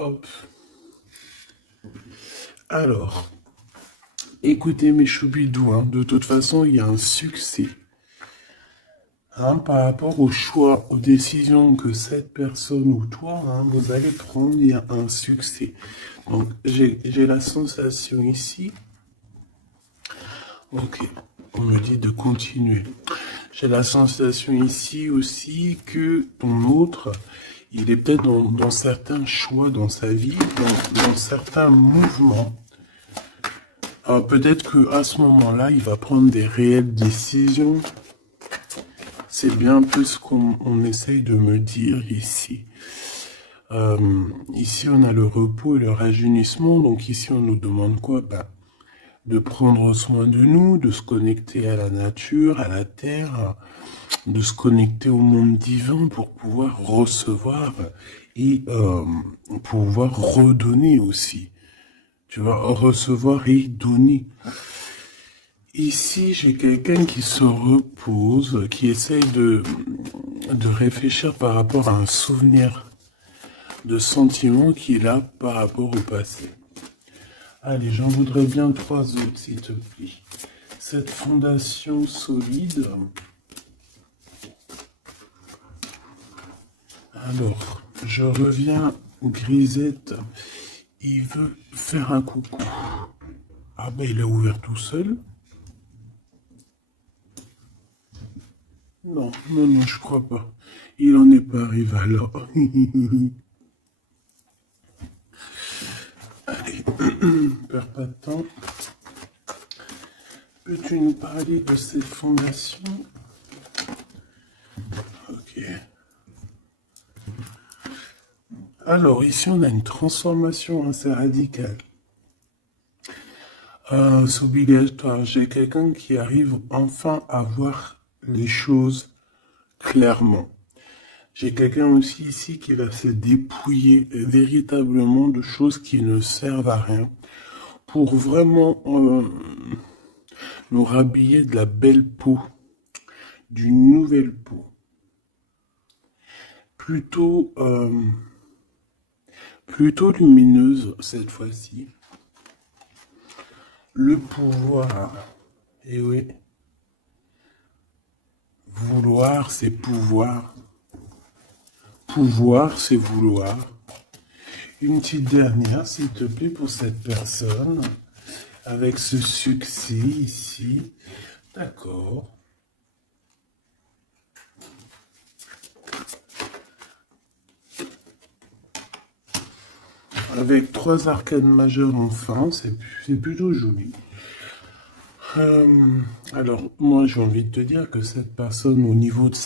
Hop. Alors, écoutez mes choubidous, hein, de toute façon, il y a un succès. Hein, par rapport au choix, aux décisions que cette personne ou toi, hein, vous allez prendre, il y a un succès. Donc, j'ai la sensation ici. Ok, on me dit de continuer. J'ai la sensation ici aussi que ton autre, il est peut-être dans certains choix dans sa vie, dans certains mouvements. Peut-être qu'à ce moment-là, il va prendre des réelles décisions. C'est bien un peu ce qu'on essaye de me dire ici. Ici, on a le repos et le rajeunissement. Donc ici, on nous demande quoi? De prendre soin de nous, de se connecter à la nature, à la terre, de se connecter au monde divin pour pouvoir recevoir et pouvoir redonner aussi. Tu vas recevoir et donner. Ici, j'ai quelqu'un qui se repose, qui essaye de réfléchir par rapport à un souvenir de sentiment qu'il a par rapport au passé. Allez, j'en voudrais bien 3 autres, s'il te plaît. Cette fondation solide. Alors, je reviens, Grisette. Il veut faire un coucou. Ah ben, il a ouvert tout seul. Non, non, non, je crois pas. Il en est pas arrivé alors. Allez, perds pas de temps. Peux-tu nous parler de cette fondation? Ok. Alors, ici, on a une transformation assez radicale. C'est obligatoire. J'ai quelqu'un qui arrive enfin à voir les choses clairement. J'ai quelqu'un aussi ici qui va se dépouiller véritablement de choses qui ne servent à rien pour vraiment nous rhabiller de la belle peau, d'une nouvelle peau. Plutôt, plutôt lumineuse cette fois-ci. Le pouvoir, et oui, vouloir c'est pouvoir. Pouvoir c'est vouloir. Une petite dernière, s'il te plaît, pour cette personne, avec ce succès ici. D'accord. Avec 3 arcanes majeures enfin, c'est plutôt joli. Alors, moi, j'ai envie de te dire que cette personne, au niveau de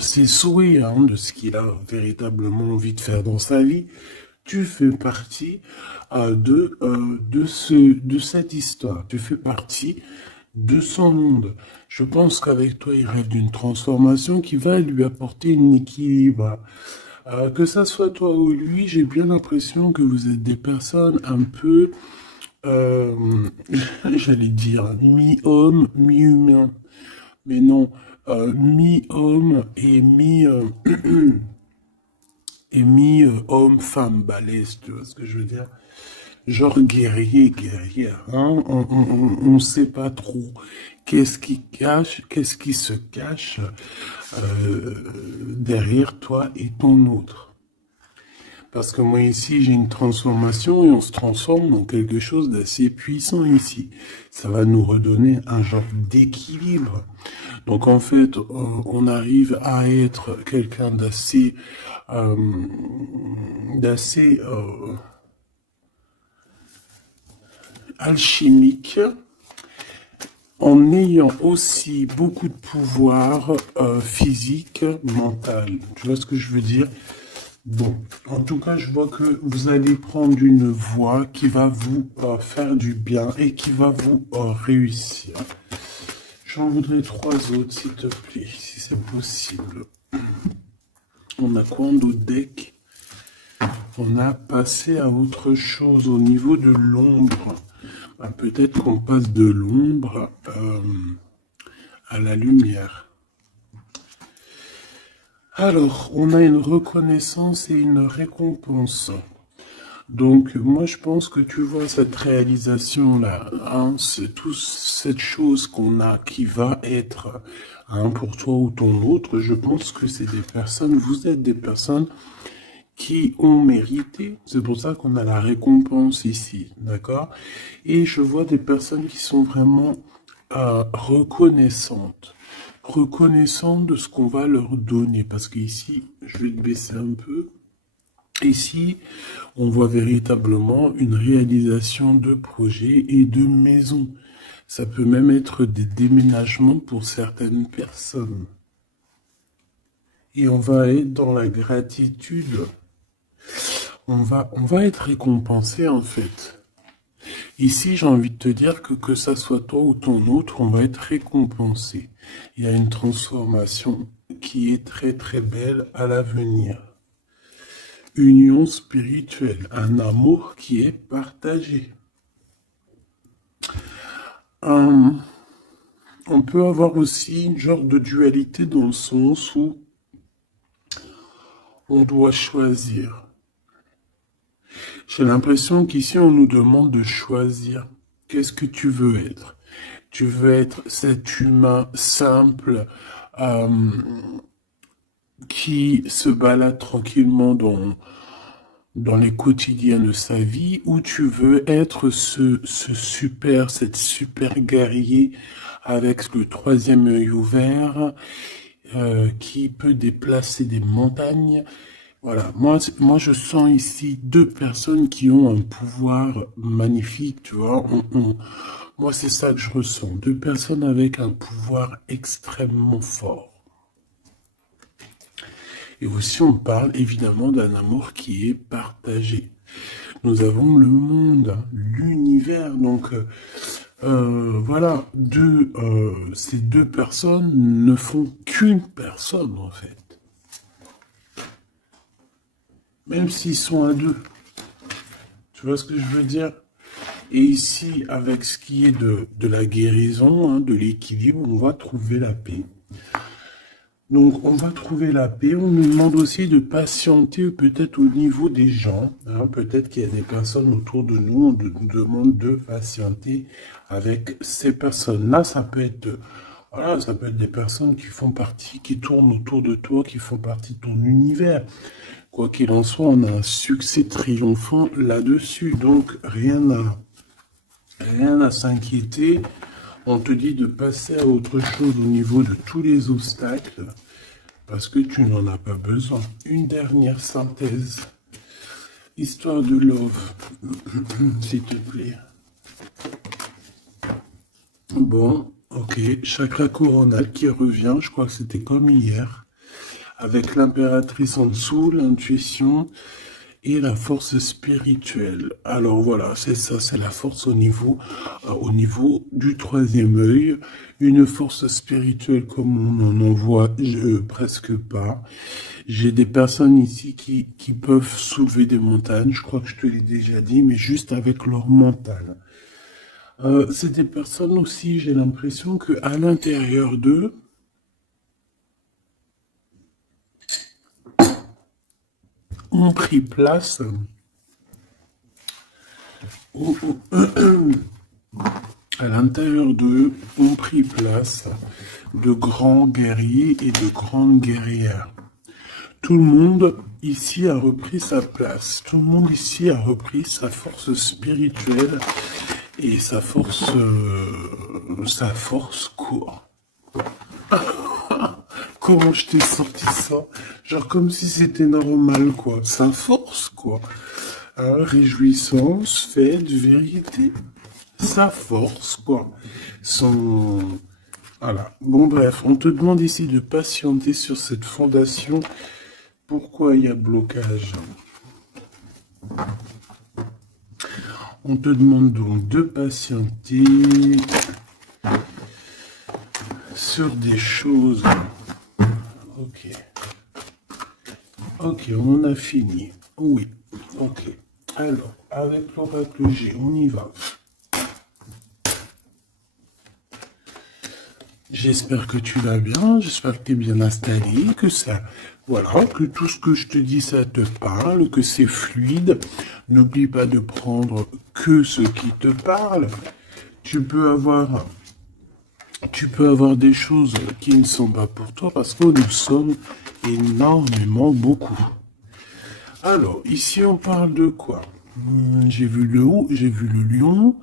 ses souhaits, hein, de ce qu'il a véritablement envie de faire dans sa vie, tu fais partie de cette histoire. Tu fais partie de son monde. Je pense qu'avec toi, il rêve d'une transformation qui va lui apporter un équilibre. Que ça soit toi ou lui, j'ai bien l'impression que vous êtes des personnes un peu, j'allais dire, mi-homme, mi-humain. Mais non, mi-homme et et mi-homme-femme balèze, tu vois ce que je veux dire? Genre guerrier, guerrière, hein? On sait pas trop qu'est-ce qui cache, qu'est-ce qui se cache derrière toi et ton autre. Parce que moi ici j'ai une transformation et on se transforme dans quelque chose d'assez puissant ici. Ça va nous redonner un genre d'équilibre. Donc en fait, on arrive à être quelqu'un euh, d'assez alchimique, en ayant aussi beaucoup de pouvoir physique, mental. Tu vois ce que je veux dire? Bon, en tout cas, je vois que vous allez prendre une voie qui va vous faire du bien et qui va vous réussir. J'en voudrais 3 autres, s'il te plaît, si c'est possible. On a quoi en d'autres deck? On a passé à autre chose au niveau de l'ombre. Peut-être qu'on passe de l'ombre à la lumière. Alors, on a une reconnaissance et une récompense. Donc, moi, je pense que tu vois cette réalisation-là, hein, c'est toute cette chose qu'on a qui va être, hein, pour toi ou ton autre. Je pense que c'est des personnes, vous êtes des personnes qui ont mérité. C'est pour ça qu'on a la récompense ici, d'accord? Et je vois des personnes qui sont vraiment reconnaissantes. Reconnaissantes de ce qu'on va leur donner. Parce qu'ici, je vais te baisser un peu. Ici, on voit véritablement une réalisation de projets et de maisons. Ça peut même être des déménagements pour certaines personnes. Et on va être dans la gratitude. On va être récompensé en fait. Ici, j'ai envie de te dire que ça soit toi ou ton autre, on va être récompensé. Il y a une transformation qui est très très belle à l'avenir. Union spirituelle, un amour qui est partagé. On peut avoir aussi une genre de dualité dans le sens où on doit choisir. J'ai l'impression qu'ici on nous demande de choisir. Qu'est-ce que tu veux être? Tu veux être cet humain simple qui se balade tranquillement dans les quotidiens de sa vie, ou tu veux être cette super guerrier avec le troisième œil ouvert, qui peut déplacer des montagnes. Voilà, moi je sens ici deux personnes qui ont un pouvoir magnifique, tu vois. Moi c'est ça que je ressens, deux personnes avec un pouvoir extrêmement fort. Et aussi, on parle évidemment d'un amour qui est partagé. Nous avons le monde, l'univers. Donc, voilà, ces deux personnes ne font qu'une personne, en fait. Même s'ils sont à deux. Tu vois ce que je veux dire? Et ici, avec ce qui est de la guérison, hein, de l'équilibre, on va trouver la paix. Donc, on va trouver la paix. On nous demande aussi de patienter peut-être au niveau des gens. Hein. Peut-être qu'il y a des personnes autour de nous. On nous demande de patienter avec ces personnes-là. Ça peut être, voilà, ça peut être des personnes qui font partie, qui tournent autour de toi, qui font partie de ton univers. Quoi qu'il en soit, on a un succès triomphant là-dessus. Donc, rien à s'inquiéter. On te dit de passer à autre chose au niveau de tous les obstacles. Parce que tu n'en as pas besoin. Une dernière synthèse. Histoire de love. S'il te plaît. Bon, ok. Chakra coronal qui revient. Je crois que c'était comme hier. Avec l'impératrice en dessous, l'intuition et la force spirituelle. Alors voilà, c'est ça, c'est la force au niveau du troisième œil. Une force spirituelle comme on n'en voit presque pas. J'ai des personnes ici qui peuvent soulever des montagnes, je crois que je te l'ai déjà dit, mais juste avec leur mental. C'est des personnes aussi, j'ai l'impression qu'à l'intérieur d'eux, ont pris place à l'intérieur d'eux ont pris place de grands guerriers et de grandes guerrières. Tout le monde ici a repris sa place. Tout le monde ici a repris sa force spirituelle et sa force quoi. Comment je t'ai sorti ça? Genre comme si c'était normal, quoi. Sa force, quoi. Hein, réjouissance, fête, vérité. Sa force, quoi. Son... Voilà. Bon, bref, on te demande ici de patienter sur cette fondation. Pourquoi il y a blocage? On te demande donc de patienter sur des choses. Ok. Ok, on en a fini. Oui. Ok. Alors, avec l'oracle G, on y va. J'espère que tu vas bien, j'espère que tu es bien installé, que ça, voilà, que tout ce que je te dis, ça te parle, que c'est fluide. N'oublie pas de prendre que ce qui te parle. Tu peux avoir, tu peux avoir des choses qui ne sont pas pour toi parce que nous sommes énormément beaucoup. Alors, ici, on parle de quoi? J'ai vu le loup, j'ai vu le lion.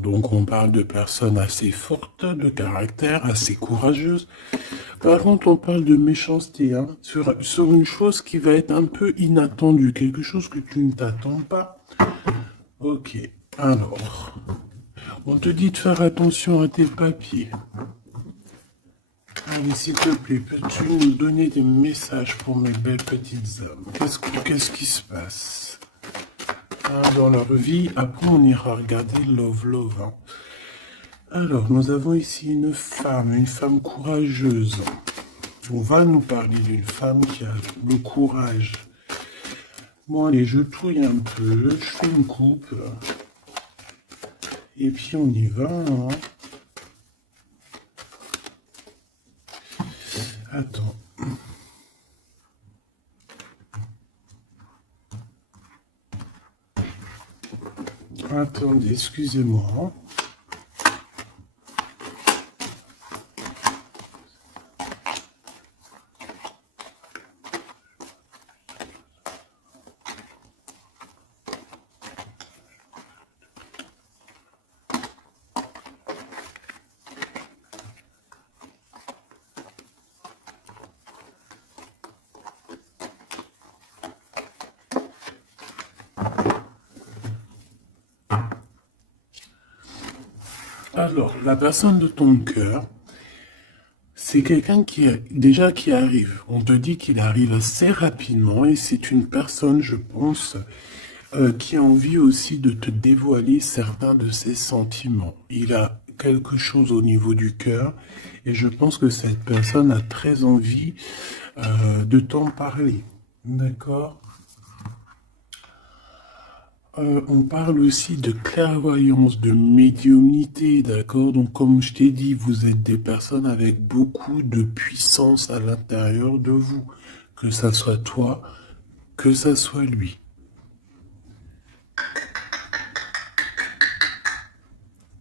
Donc, on parle de personnes assez fortes, de caractère, assez courageuses. Par contre, on parle de méchanceté, hein, sur une chose qui va être un peu inattendue, quelque chose que tu ne t'attends pas. Ok, alors, on te dit de faire attention à tes papiers. Allez, s'il te plaît, peux-tu nous donner des messages pour mes belles petites âmes? Qu'est-ce qui se passe dans leur vie? Après, on ira regarder Love Love. Hein. Alors, nous avons ici une femme courageuse. On va nous parler d'une femme qui a le courage. Bon, allez, je touille un peu, je fais une coupe. Et puis, on y va. Hein. Attends. Attendez, excusez-moi. Alors, la personne de ton cœur, c'est quelqu'un qui arrive. On te dit qu'il arrive assez rapidement et c'est une personne, je pense, qui a envie aussi de te dévoiler certains de ses sentiments. Il a quelque chose au niveau du cœur et je pense que cette personne a très envie de t'en parler. D'accord? On parle aussi de clairvoyance, de médiumnité, d'accord? Donc, comme je t'ai dit, vous êtes des personnes avec beaucoup de puissance à l'intérieur de vous. Que ça soit toi, que ça soit lui.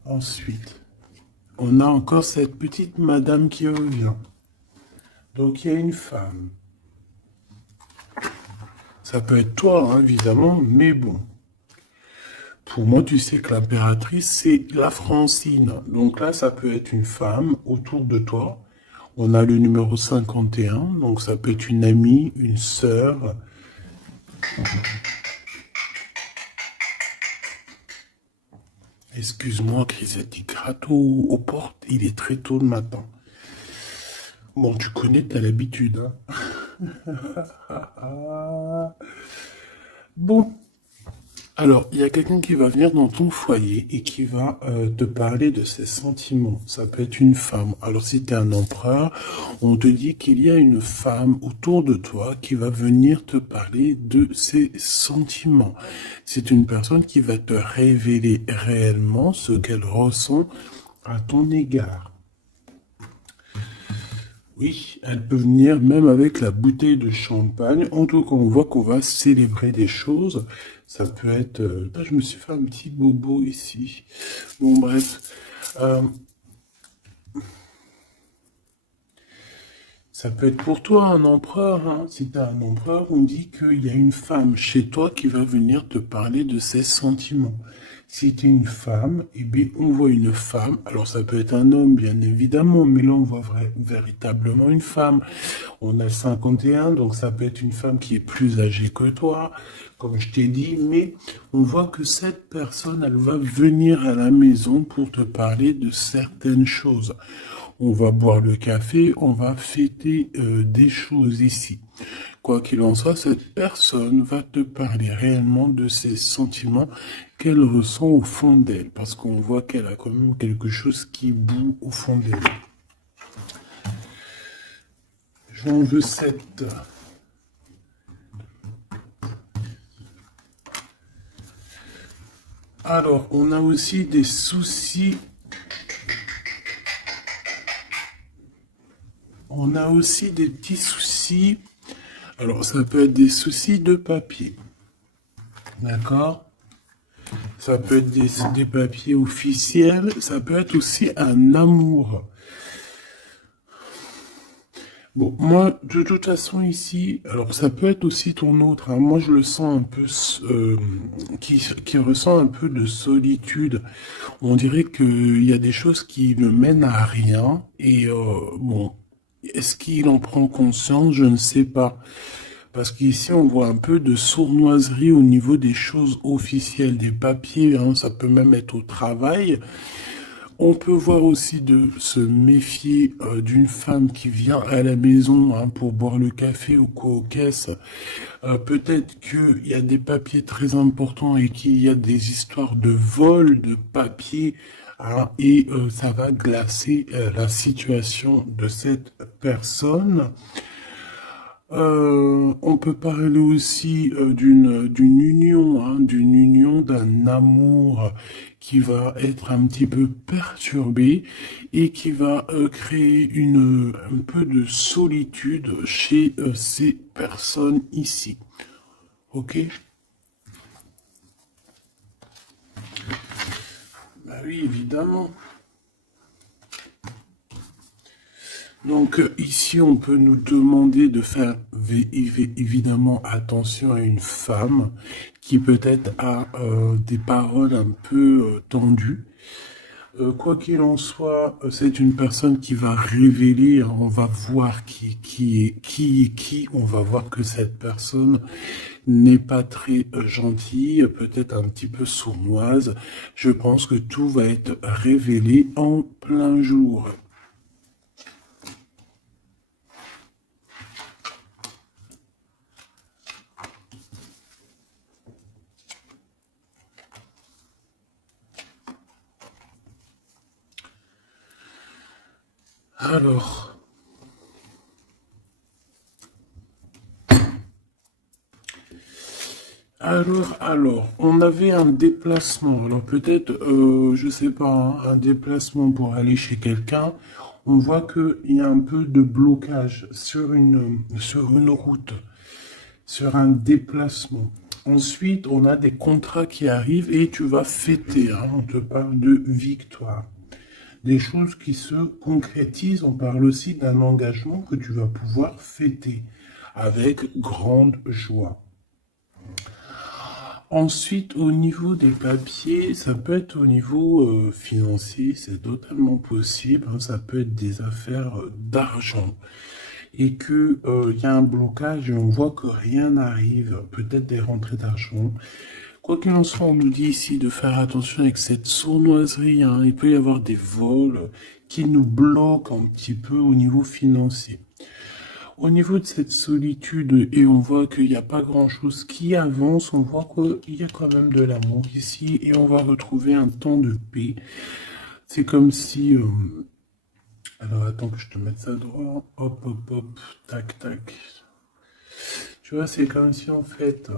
Ensuite, on a encore cette petite madame qui revient. Donc, il y a une femme. Ça peut être toi, hein, évidemment, mais bon. Pour moi, tu sais que l'impératrice, c'est la Francine. Donc là, ça peut être une femme autour de toi. On a le numéro 51, donc ça peut être une amie, une sœur. Excuse-moi, Crisette, gratte aux portes, il est très tôt le matin. Bon, tu connais, t'as l'habitude. Hein. Bon, alors, il y a quelqu'un qui va venir dans ton foyer et qui va te parler de ses sentiments. Ça peut être une femme. Alors, si tu es un empereur, on te dit qu'il y a une femme autour de toi qui va venir te parler de ses sentiments. C'est une personne qui va te révéler réellement ce qu'elle ressent à ton égard. Oui, elle peut venir même avec la bouteille de champagne. En tout cas, on voit qu'on va célébrer des choses. Ça peut être... Là, je me suis fait un petit bobo ici. Bon, bref. Ça peut être pour toi un empereur. Hein. Si tu as un empereur, on dit qu'il y a une femme chez toi qui va venir te parler de ses sentiments. Si tu es une femme, eh bien, on voit une femme. Alors, ça peut être un homme, bien évidemment, mais là, on voit véritablement une femme. On a 51, donc ça peut être une femme qui est plus âgée que toi, comme je t'ai dit, mais on voit que cette personne, elle va venir à la maison pour te parler de certaines choses. On va boire le café, on va fêter des choses ici. Quoi qu'il en soit, cette personne va te parler réellement de ses sentiments qu'elle ressent au fond d'elle, parce qu'on voit qu'elle a quand même quelque chose qui bout au fond d'elle. J'en veux 7. Alors, on a aussi des soucis. on a aussi des petits soucis. Alors, ça peut être des soucis de papier. D'accord? Ça peut être des papiers officiels. Ça peut être aussi un amour. Bon, moi, de toute façon, ici, alors ça peut être aussi ton autre, hein. Moi, je le sens un peu, qui ressent un peu de solitude. On dirait qu'il y a des choses qui ne mènent à rien. Et bon, est-ce qu'il en prend conscience? Je ne sais pas. Parce qu'ici, on voit un peu de sournoiserie au niveau des choses officielles, des papiers, hein. Ça peut même être au travail. On peut voir aussi de se méfier d'une femme qui vient à la maison, hein, pour boire le café ou quoi aux caisses. Peut-être qu'il y a des papiers très importants et qu'il y a des histoires de vol de papiers, hein, et ça va glacer la situation de cette personne. On peut parler aussi d'une union, hein, d'une union, d'un amour qui va être un petit peu perturbé et qui va créer un peu de solitude chez ces personnes ici. Ok? Bah oui, évidemment. Donc ici, on peut nous demander de faire évidemment attention à une femme qui peut-être a des paroles un peu tendues. Quoi qu'il en soit, c'est une personne qui va révéler, hein. On va voir qui est qui. On va voir que cette personne n'est pas très gentille, peut-être un petit peu sournoise. Je pense que tout va être révélé en plein jour. Alors, on avait un déplacement. Alors peut-être, je sais pas, hein, un déplacement pour aller chez quelqu'un. On voit qu'il y a un peu de blocage sur une route, sur un déplacement. Ensuite, on a des contrats qui arrivent et tu vas fêter, hein. On te parle de victoire. Des choses qui se concrétisent. On parle aussi d'un engagement que tu vas pouvoir fêter avec grande joie. Ensuite, au niveau des papiers, ça peut être au niveau financier, c'est totalement possible, hein. Ça peut être des affaires d'argent et que il y a un blocage et on voit que rien n'arrive, peut-être des rentrées d'argent. Quoi qu'il en soit, on nous dit ici de faire attention avec cette sournoiserie, hein. Il peut y avoir des vols qui nous bloquent un petit peu au niveau financier. Au niveau de cette solitude, et on voit qu'il n'y a pas grand-chose qui avance, on voit qu'il y a quand même de l'amour ici, et on va retrouver un temps de paix. C'est comme si... alors attends que je te mette ça droit. Hop, hop, hop, tac, tac. Tu vois, c'est comme si en fait...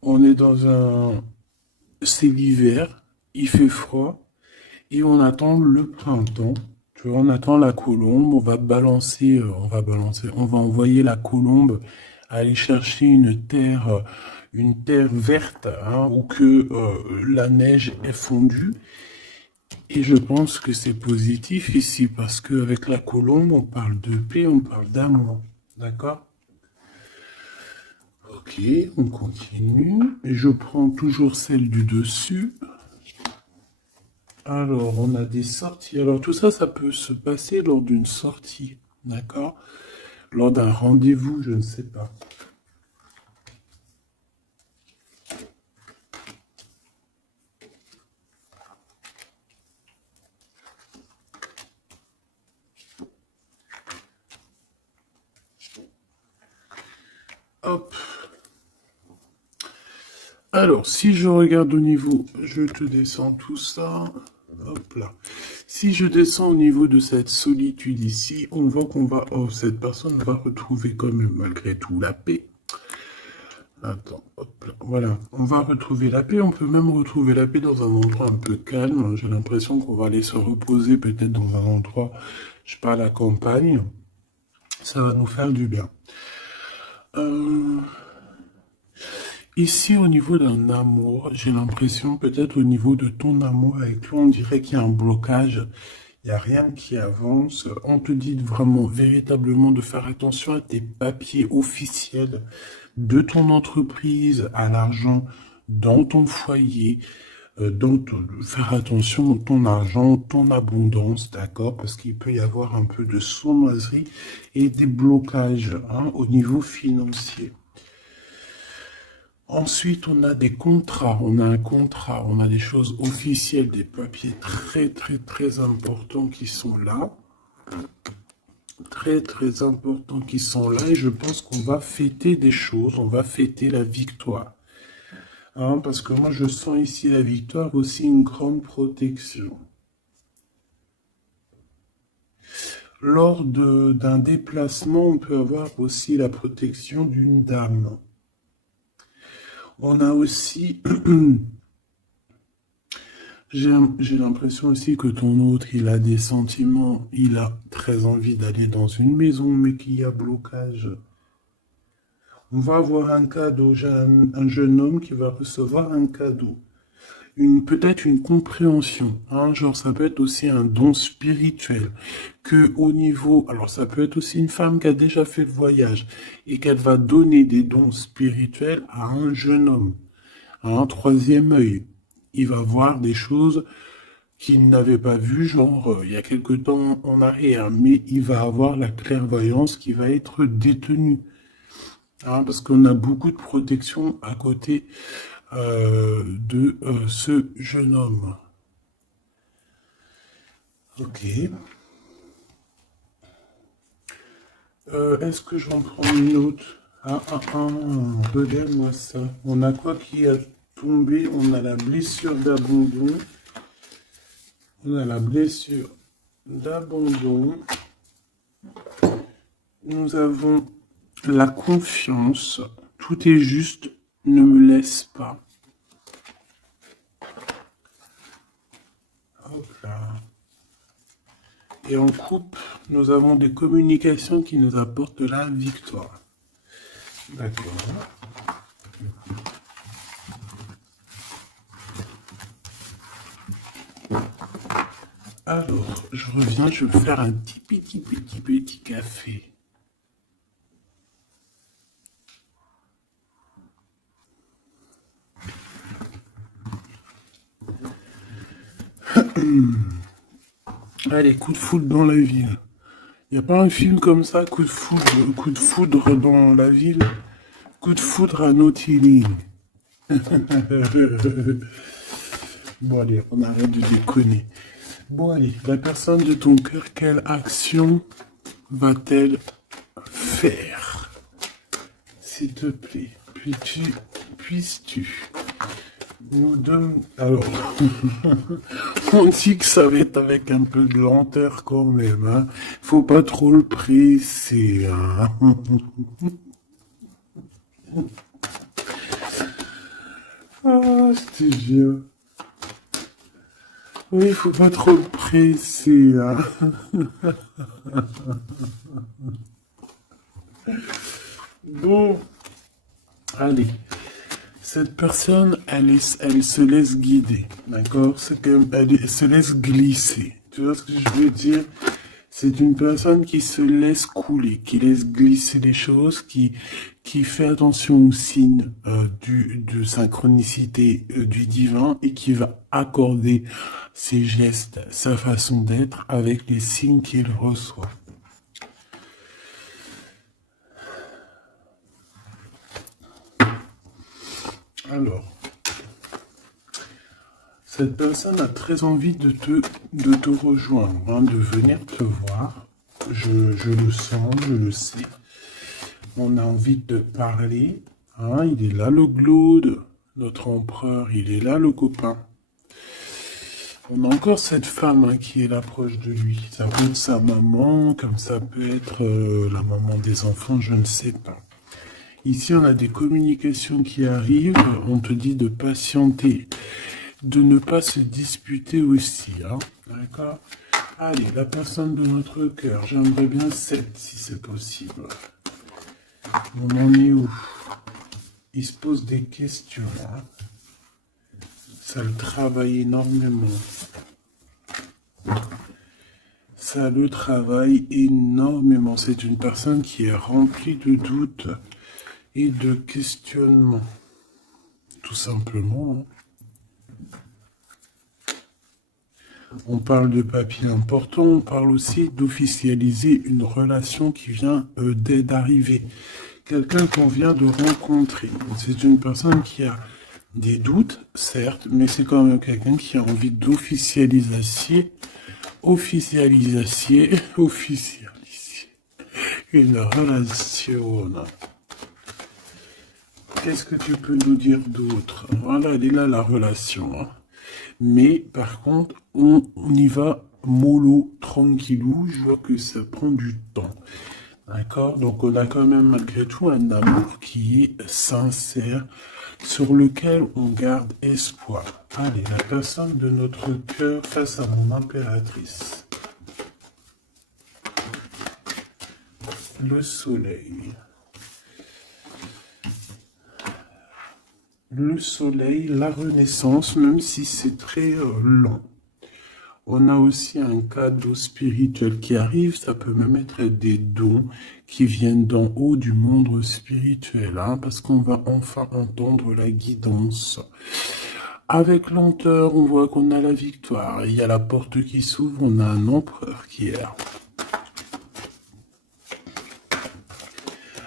on est dans un... c'est l'hiver, il fait froid, et on attend le printemps. Tu vois, on attend la colombe, on va envoyer la colombe aller chercher une terre verte, hein, où que la neige est fondue. Et je pense que c'est positif ici, parce qu'avec la colombe, on parle de paix, on parle d'amour. D'accord? Ok, on continue. Et je prends toujours celle du dessus. Alors, on a des sorties. Alors, tout ça, ça peut se passer lors d'une sortie, d'accord? Lors d'un rendez-vous, je ne sais pas. Hop. Alors, si je regarde au niveau, je te descends tout ça. Hop là. Si je descends au niveau de cette solitude ici, on voit qu'on va... oh, cette personne va retrouver quand même malgré tout la paix. Attends, hop là. Voilà, on va retrouver la paix. On peut même retrouver la paix dans un endroit un peu calme. J'ai l'impression qu'on va aller se reposer peut-être dans un endroit je parle à la campagne, ça va nous faire du bien. Ici, au niveau d'un amour, j'ai l'impression, peut-être au niveau de ton amour avec lui, on dirait qu'il y a un blocage. Il n'y a rien qui avance. On te dit vraiment, véritablement, de faire attention à tes papiers officiels de ton entreprise, à l'argent dans ton foyer, faire attention à ton argent, ton abondance, d'accord? Parce qu'il peut y avoir un peu de sournoiserie et des blocages au niveau financier. Ensuite, on a des contrats, on a un contrat, on a des choses officielles, des papiers très, très, très importants qui sont là. Très, très importants qui sont là. Et je pense qu'on va fêter des choses, on va fêter la victoire. Parce que moi, je sens ici la victoire, aussi une grande protection. Lors d'un déplacement, on peut avoir aussi la protection d'une dame. On a aussi, j'ai l'impression aussi que ton autre, il a des sentiments, il a très envie d'aller dans une maison, mais qu'il y a blocage. On va avoir un cadeau, j'ai un jeune homme qui va recevoir un cadeau. Peut-être une compréhension, genre ça peut être aussi un don spirituel, que au niveau, alors ça peut être aussi une femme qui a déjà fait le voyage, et qu'elle va donner des dons spirituels à un jeune homme, à un troisième œil. Il va voir des choses qu'il n'avait pas vues, genre il y a quelque temps en arrière, mais il va avoir la clairvoyance qui va être détenue. Parce qu'on a beaucoup de protection à côté de ce jeune homme. Ok. Est-ce que j'en prends une autre? Regarde-moi ça. On a quoi qui a tombé? On a la blessure d'abandon. On a la blessure d'abandon. Nous avons la confiance. Tout est juste. Ne me laisse pas. Hop là. Et en coupe, nous avons des communications qui nous apportent la victoire. D'accord. Alors, je reviens, je vais faire un petit café. Allez, coup de foudre dans la ville. Il n'y a pas un film comme ça, coup de foudre dans la ville, coup de foudre à Nautilus. Bon allez, on arrête de déconner. Bon allez, la personne de ton cœur, quelle action va-t-elle faire? S'il te plaît, puisses-tu nous donner... Alors, on dit que ça va être avec un peu de lenteur quand même, Faut pas trop le presser, Ah, je te jure. Oui, faut pas trop le presser, Bon, allez. Cette personne, elle se laisse guider, d'accord? Elle se laisse glisser. Tu vois ce que je veux dire? C'est une personne qui se laisse couler, qui laisse glisser les choses, qui fait attention aux signes de synchronicité du divin et qui va accorder ses gestes, sa façon d'être avec les signes qu'il reçoit. Alors, cette personne a très envie de te rejoindre, de venir te voir. Je le sens, je le sais. On a envie de parler. Il est là le Glaude, notre empereur, il est là le copain. On a encore cette femme qui est là proche de lui. Ça peut être sa maman, comme ça peut être la maman des enfants, je ne sais pas. Ici, on a des communications qui arrivent. On te dit de patienter, de ne pas se disputer aussi. D'accord? Allez, la personne de notre cœur, j'aimerais bien 7 si c'est possible. On en est où? Il se pose des questions. Hein. Ça le travaille énormément. Ça le travaille énormément. C'est une personne qui est remplie de doutes et de questionnements. Tout simplement. Hein. On parle de papier important, on parle aussi d'officialiser une relation qui vient d'arriver. Quelqu'un qu'on vient de rencontrer. C'est une personne qui a des doutes, certes, mais c'est quand même quelqu'un qui a envie d'officialiser une relation. Qu'est-ce que tu peux nous dire d'autre? Voilà, elle est là la relation. Hein. Mais par contre, on y va mollo, tranquillou. Je vois que ça prend du temps. D'accord? Donc on a quand même malgré tout un amour qui est sincère, sur lequel on garde espoir. Allez, la personne de notre cœur face à mon impératrice. Le soleil. Le soleil, la renaissance, même si c'est très lent. On a aussi un cadeau spirituel qui arrive, ça peut même être des dons qui viennent d'en haut du monde spirituel, hein, parce qu'on va enfin entendre la guidance. Avec lenteur, on voit qu'on a la victoire. Il y a la porte qui s'ouvre, on a un empereur qui est là.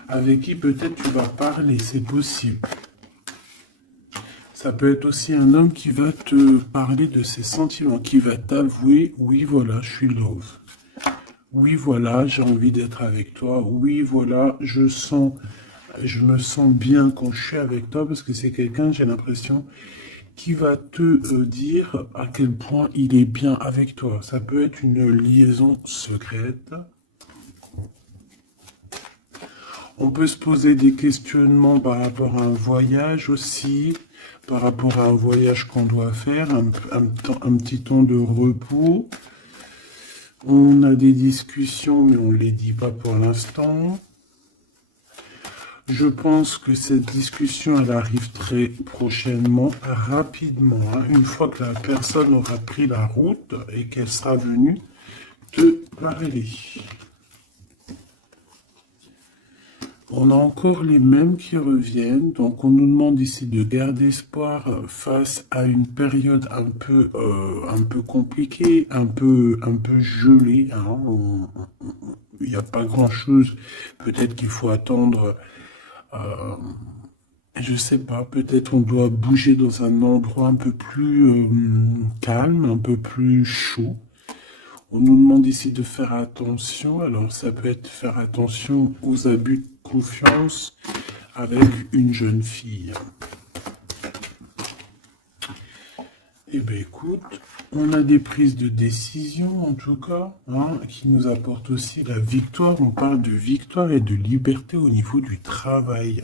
Avec qui peut-être tu vas parler, c'est possible. Ça peut être aussi un homme qui va te parler de ses sentiments, qui va t'avouer, oui voilà, je suis love. Oui voilà, j'ai envie d'être avec toi. Oui voilà, je me sens bien quand je suis avec toi parce que c'est quelqu'un, j'ai l'impression, qui va te dire à quel point il est bien avec toi. Ça peut être une liaison secrète. On peut se poser des questionnements par rapport à un voyage aussi. Par rapport à un voyage qu'on doit faire, un petit temps de repos. On a des discussions, mais on ne les dit pas pour l'instant. Je pense que cette discussion, elle arrive très prochainement, rapidement, hein, une fois que la personne aura pris la route et qu'elle sera venue te parler. On a encore les mêmes qui reviennent, donc on nous demande ici de garder espoir face à une période un peu compliquée, un peu gelée. Hein. Il n'y a pas grand-chose. Peut-être qu'il faut attendre. Je sais pas. Peut-être on doit bouger dans un endroit un peu plus calme, un peu plus chaud. On nous demande ici de faire attention. Alors, ça peut être faire attention aux abus de confiance avec une jeune fille. Eh bien, écoute, on a des prises de décision, en tout cas, hein, qui nous apportent aussi la victoire. On parle de victoire et de liberté au niveau du travail.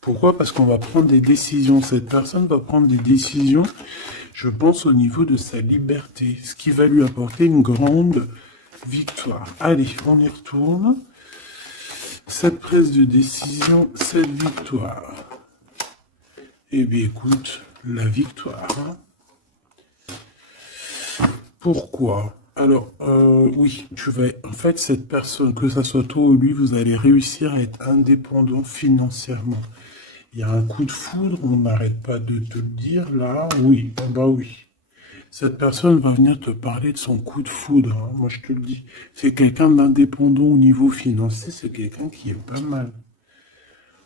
Pourquoi? Parce qu'on va prendre des décisions. Cette personne va prendre des décisions, je pense, au niveau de sa liberté, ce qui va lui apporter une grande victoire. Allez, on y retourne. Cette prise de décision, cette victoire. Eh bien, écoute, la victoire. Hein. Pourquoi? Alors, oui, tu vas... En fait, cette personne, que ça soit toi ou lui, vous allez réussir à être indépendant financièrement. Il y a un coup de foudre, on n'arrête pas de te le dire, là, oui, bah oui. Cette personne va venir te parler de son coup de foudre, hein, moi je te le dis. C'est quelqu'un d'indépendant au niveau financier, c'est quelqu'un qui est pas mal.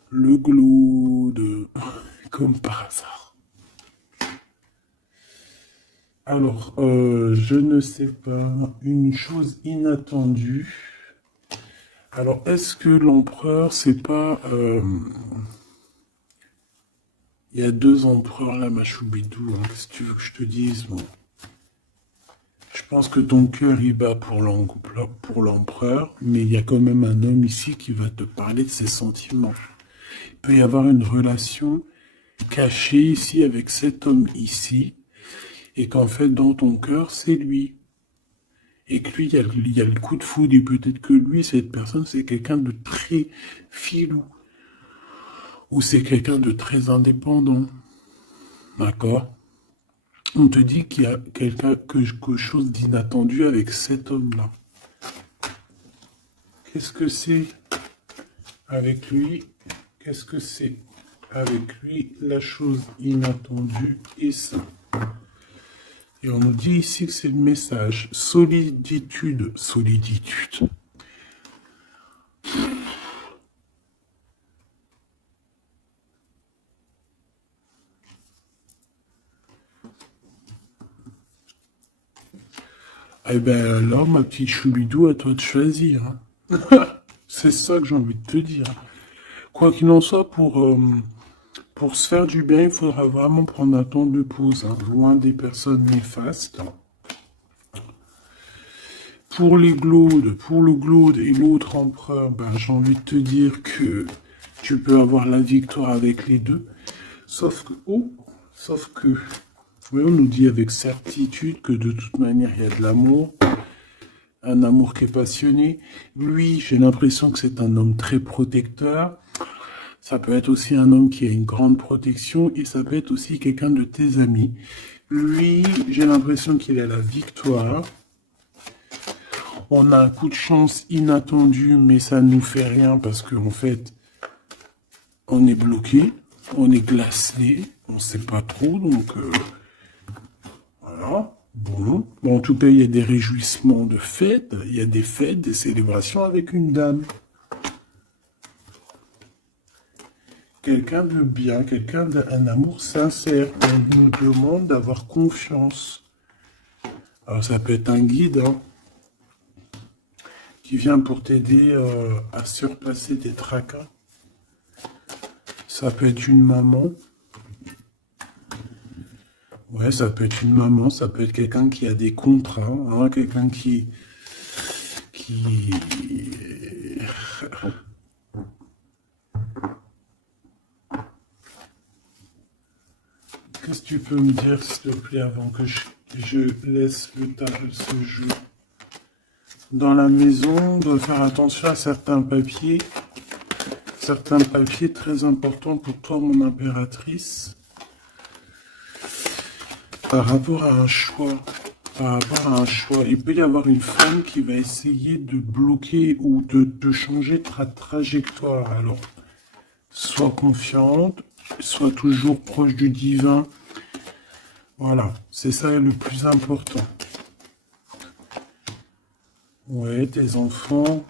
Le glaude, comme par hasard. Alors, je ne sais pas, une chose inattendue. Alors, est-ce que l'empereur, c'est pas... Il y a 2 empereurs là, Machoubidou, hein, qu'est-ce que tu veux que je te dise, bon. Je pense que ton cœur y bat pour l'empereur, mais il y a quand même un homme ici qui va te parler de ses sentiments. Il peut y avoir une relation cachée ici avec cet homme ici, et qu'en fait dans ton cœur c'est lui. et que lui, il y a le coup de foudre, et peut-être que lui, cette personne, c'est quelqu'un de très filou, ou c'est quelqu'un de très indépendant, d'accord? On te dit qu'il y a quelque chose d'inattendu avec cet homme-là. Qu'est-ce que c'est avec lui? Qu'est-ce que c'est avec lui la chose inattendue et ça? Et on nous dit ici que c'est le message. Soliditude. Soliditude. Eh ben alors, ma petite choubidou, à toi de choisir. Hein. C'est ça que j'ai envie de te dire. Quoi qu'il en soit, pour se faire du bien, il faudra vraiment prendre un temps de pause, hein, loin des personnes néfastes. Pour le Glaude et l'autre empereur, ben, j'ai envie de te dire que tu peux avoir la victoire avec les deux. Sauf que, oui, on nous dit avec certitude que de toute manière, il y a de l'amour. Un amour qui est passionné. Lui, j'ai l'impression que c'est un homme très protecteur. Ça peut être aussi un homme qui a une grande protection et ça peut être aussi quelqu'un de tes amis. Lui, j'ai l'impression qu'il a la victoire. On a un coup de chance inattendu, mais ça ne nous fait rien parce qu'en fait, on est bloqué, on est glacé, on ne sait pas trop, donc voilà. Bon, en tout cas, il y a des réjouissements de fêtes, il y a des fêtes, des célébrations avec une dame. Quelqu'un de bien, quelqu'un d'un amour sincère. On nous demande d'avoir confiance. Alors ça peut être un guide hein, qui vient pour t'aider à surpasser tes tracas. Ça peut être une maman. Ouais, ça peut être une maman, ça peut être quelqu'un qui a des contrats, hein, quelqu'un qui... Qu'est-ce que tu peux me dire, s'il te plaît, avant que je laisse le ce jeu? Dans la maison, on doit faire attention à certains papiers très importants pour toi, mon impératrice, par rapport à un choix. Il peut y avoir une femme qui va essayer de bloquer ou de changer ta trajectoire. Alors, sois confiante, sois toujours proche du divin. Voilà, c'est ça le plus important. Ouais, tes enfants,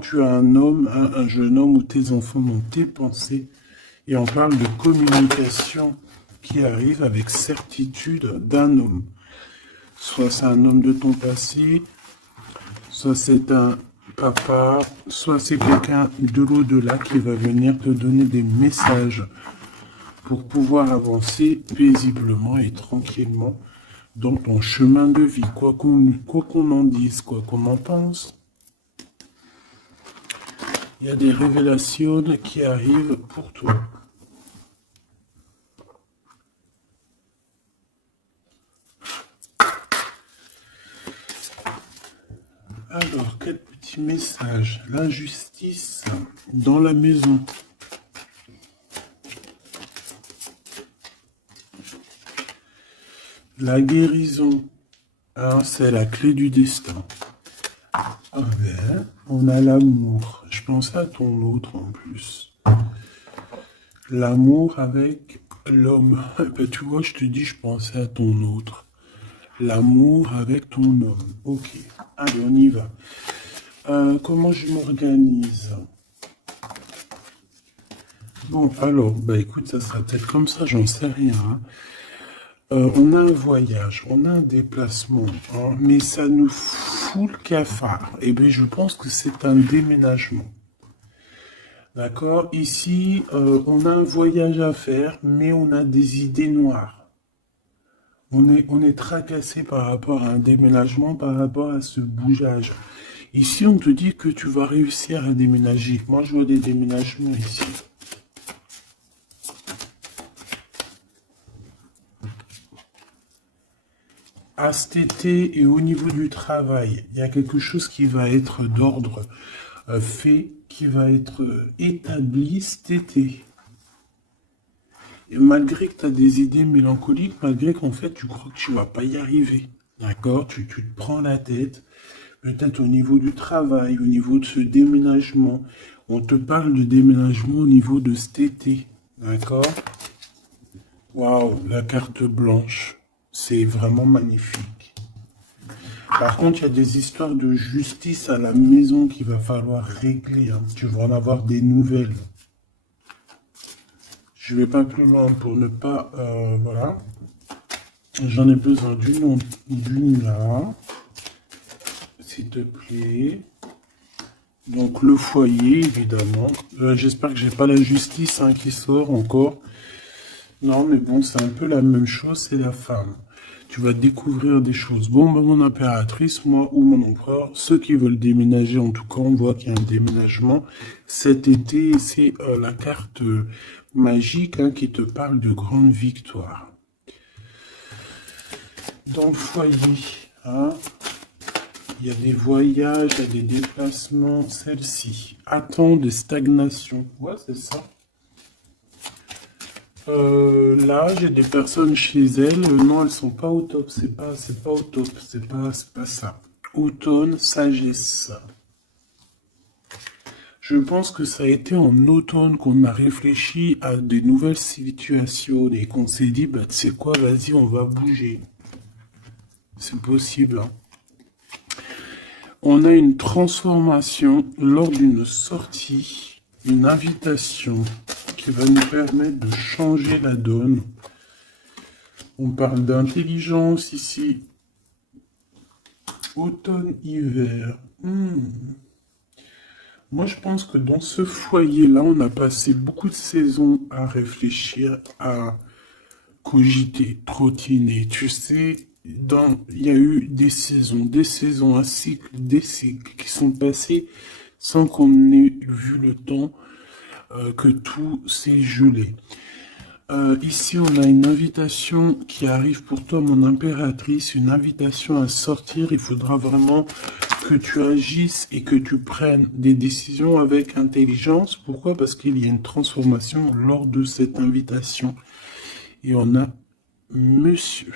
tu as un homme, un jeune homme ou tes enfants dans tes pensées. Et on parle de communication qui arrive avec certitude d'un homme. Soit c'est un homme de ton passé, soit c'est un papa, soit c'est quelqu'un de l'au-delà qui va venir te donner des messages pour pouvoir avancer paisiblement et tranquillement dans ton chemin de vie, quoi qu'on en dise, quoi qu'on en pense. Il y a des révélations qui arrivent pour toi. Alors, quel petit message? La justice dans la maison. La guérison. Alors, c'est la clé du destin. Ah ben, on a l'amour. Je pensais à ton autre en plus. L'amour avec l'homme. Ben, tu vois, je te dis, je pensais à ton autre. L'amour avec ton homme. Ok. Allez, on y va. Comment je m'organise? Bon, alors, bah écoute, ça sera peut-être comme ça, j'en sais rien. Hein. On a un voyage, on a un déplacement, hein, mais ça nous fout le cafard. Et bien, je pense que c'est un déménagement. D'accord? Ici, on a un voyage à faire, mais on a des idées noires. On est tracassé par rapport à un déménagement, par rapport à ce bougeage. Ici, on te dit que tu vas réussir à déménager. Moi, je vois des déménagements ici. à cet été et au niveau du travail, il y a quelque chose qui va être d'ordre fait, qui va être établi cet été. Et malgré que tu as des idées mélancoliques, malgré qu'en fait tu crois que tu vas pas y arriver, d'accord? Tu te prends la tête, peut-être au niveau du travail, au niveau de ce déménagement. On te parle de déménagement au niveau de cet été, d'accord? Waouh, la carte blanche, c'est vraiment magnifique. Par contre, il y a des histoires de justice à la maison qu'il va falloir régler, hein. Tu vas en avoir des nouvelles. Je vais pas plus loin pour ne pas... voilà. J'en ai besoin d'une là. S'il te plaît. Donc le foyer, évidemment. J'espère que j'ai pas la justice hein, qui sort encore. Non, mais bon, c'est un peu la même chose, c'est la femme. Tu vas découvrir des choses. Bon, bah, mon impératrice, moi ou mon empereur, ceux qui veulent déménager, en tout cas, on voit qu'il y a un déménagement cet été. C'est la carte magique hein, qui te parle de grande victoire. Dans le foyer, hein, il y a des voyages, il y a des déplacements. Celle-ci attend de stagnation. Ouais, c'est ça. Là, j'ai des personnes chez elles. Non, elles sont pas au top. C'est pas au top. C'est pas ça. Automne, sagesse. Je pense que ça a été en automne qu'on a réfléchi à des nouvelles situations et qu'on s'est dit, bah, tu sais quoi, vas-y, on va bouger. C'est possible, hein. On a une transformation lors d'une sortie, une invitation qui va nous permettre de changer la donne. On parle d'intelligence ici. Automne-hiver. Moi, je pense que dans ce foyer-là, on a passé beaucoup de saisons à réfléchir, à cogiter, trottiner. Tu sais, il y a eu des saisons, un cycle, des cycles qui sont passés sans qu'on ait vu le temps que tout s'est gelé. Ici, on a une invitation qui arrive pour toi, mon impératrice, une invitation à sortir. Il faudra vraiment que tu agisses et que tu prennes des décisions avec intelligence. Pourquoi? Parce qu'il y a une transformation lors de cette invitation. Et on a monsieur.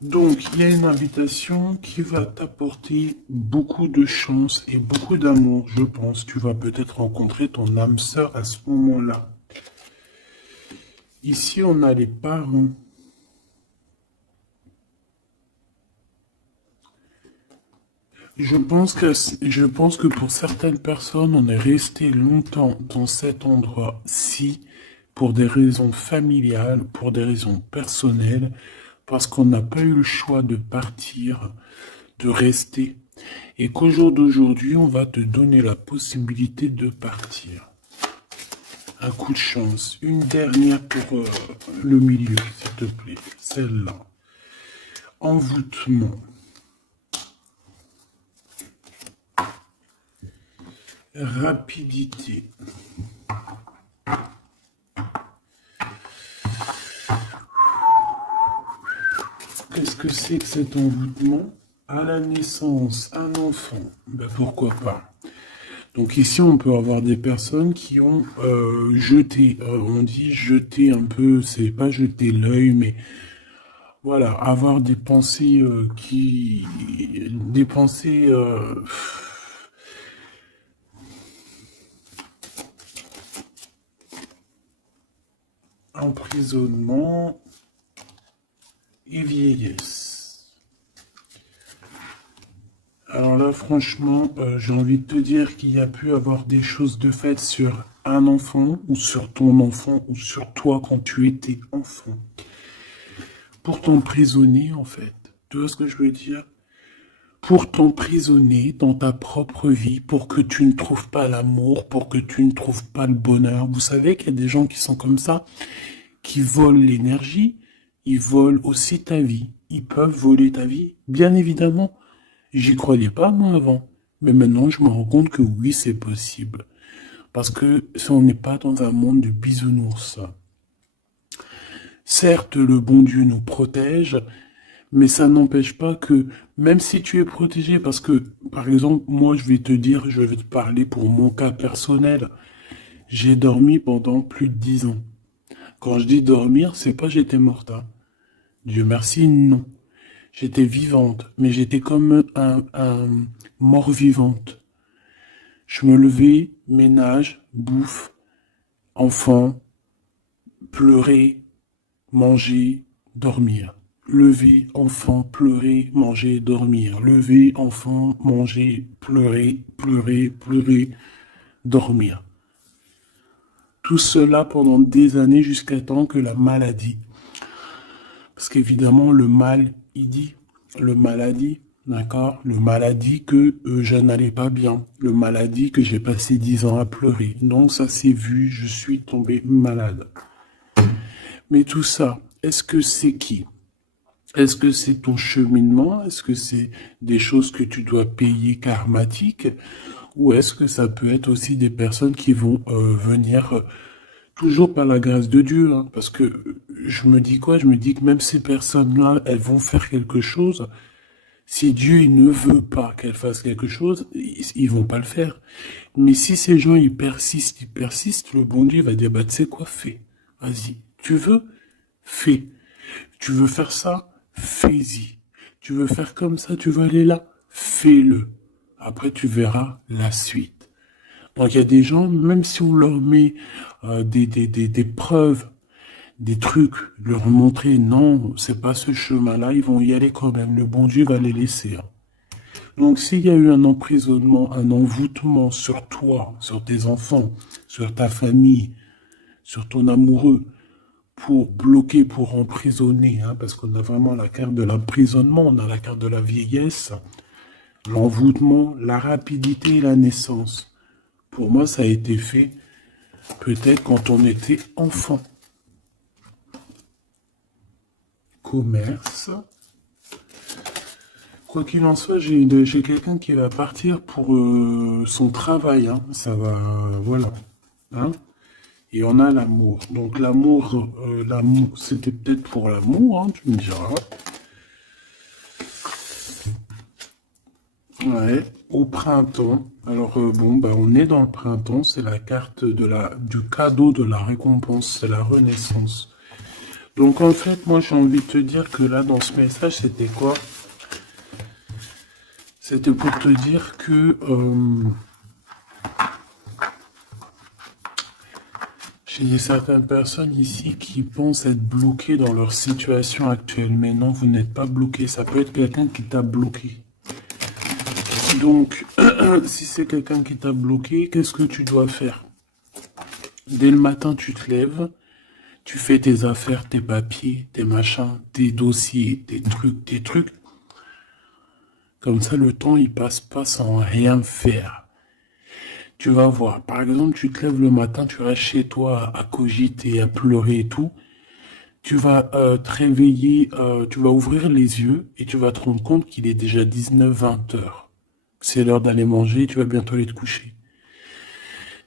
Donc, il y a une invitation qui va t'apporter beaucoup de chance et beaucoup d'amour, je pense. Tu vas peut-être rencontrer ton âme sœur à ce moment-là. Ici, on a les parents. Je pense que pour certaines personnes, on est resté longtemps dans cet endroit-ci pour des raisons familiales, pour des raisons personnelles, parce qu'on n'a pas eu le choix de partir, de rester, et qu'au jour d'aujourd'hui, on va te donner la possibilité de partir. Un coup de chance. Une dernière pour le milieu, s'il te plaît. Celle-là. Envoûtement. Rapidité. Qu'est-ce que c'est que cet envoûtement? À la naissance, un enfant. Ben pourquoi pas? Donc ici, on peut avoir des personnes qui ont jeté, on dit jeter un peu, c'est pas jeter l'œil, mais voilà, avoir des pensées des pensées emprisonnement et vieillesse. Alors là, franchement, j'ai envie de te dire qu'il y a pu avoir des choses de fait sur un enfant, ou sur ton enfant, ou sur toi quand tu étais enfant. Pour t'emprisonner, en fait. Tu vois ce que je veux dire? Pour t'emprisonner dans ta propre vie, pour que tu ne trouves pas l'amour, pour que tu ne trouves pas le bonheur. Vous savez qu'il y a des gens qui sont comme ça, qui volent l'énergie, ils volent aussi ta vie. Ils peuvent voler ta vie, bien évidemment. J'y croyais pas, moi, avant. Mais maintenant, je me rends compte que oui, c'est possible. Parce que si on n'est pas dans un monde de bisounours. Certes, le bon Dieu nous protège, Mais ça n'empêche pas que, même si tu es protégé, parce que, par exemple, moi, je vais te dire, je vais te parler pour mon cas personnel. J'ai dormi pendant plus de 10 ans. Quand je dis dormir, c'est pas j'étais morte, hein. Dieu merci, non. J'étais vivante, mais j'étais comme un mort-vivante. Je me levais, ménage, bouffe, enfant, pleurer, manger, dormir. Lever, enfant, pleurer, manger, dormir. Lever, enfant, manger, pleurer, pleurer, pleurer, dormir. Tout cela pendant des années jusqu'à temps que la maladie. Parce qu'évidemment, le mal, il dit, le maladie, d'accord? Le maladie que je n'allais pas bien. Le maladie que j'ai passé 10 ans à pleurer. Donc ça s'est vu, je suis tombé malade. Mais tout ça, est-ce que c'est qui? Est-ce que c'est ton cheminement? Est-ce que c'est des choses que tu dois payer karmatiques? Ou est-ce que ça peut être aussi des personnes qui vont venir toujours par la grâce de Dieu, hein? Parce que je me dis quoi? Je me dis que même ces personnes-là, elles vont faire quelque chose. Si Dieu il ne veut pas qu'elles fassent quelque chose, ils vont pas le faire. Mais si ces gens ils persistent, le bon Dieu va dire bah tu sais quoi, fais. Vas-y. Tu veux? Fais. Tu veux faire ça? Fais-y. Tu veux faire comme ça? Tu veux aller là? Fais-le. Après, tu verras la suite. Donc, il y a des gens, même si on leur met des preuves, des trucs, leur montrer, non, c'est pas ce chemin-là, ils vont y aller quand même. Le bon Dieu va les laisser, hein. Donc, s'il y a eu un emprisonnement, un envoûtement sur toi, sur tes enfants, sur ta famille, sur ton amoureux, pour bloquer, pour emprisonner, hein, parce qu'on a vraiment la carte de l'emprisonnement, on a la carte de la vieillesse, l'envoûtement, la rapidité et la naissance. Pour moi, ça a été fait peut-être quand on était enfant. Commerce. Quoi qu'il en soit, j'ai quelqu'un qui va partir pour son travail, hein. Ça va, voilà. Hein. Et on a l'amour. Donc l'amour, c'était peut-être pour l'amour, hein, tu me diras. Ouais, au printemps. Alors bon, bah, on est dans le printemps, c'est la carte du cadeau de la récompense, c'est la renaissance. Donc en fait, moi j'ai envie de te dire que là, dans ce message, c'était quoi? C'était pour te dire que j'ai certaines personnes ici qui pensent être bloquées dans leur situation actuelle. Mais non, vous n'êtes pas bloqué. Ça peut être quelqu'un qui t'a bloqué. Donc, si c'est quelqu'un qui t'a bloqué, qu'est-ce que tu dois faire? Dès le matin, tu te lèves, tu fais tes affaires, tes papiers, tes machins, tes dossiers, tes trucs. Comme ça, le temps, il passe pas sans rien faire. Tu vas voir. Par exemple, tu te lèves le matin, tu restes chez toi à cogiter, à pleurer et tout. Tu vas te réveiller, tu vas ouvrir les yeux et tu vas te rendre compte qu'il est déjà 19-20 heures. C'est l'heure d'aller manger, tu vas bientôt aller te coucher.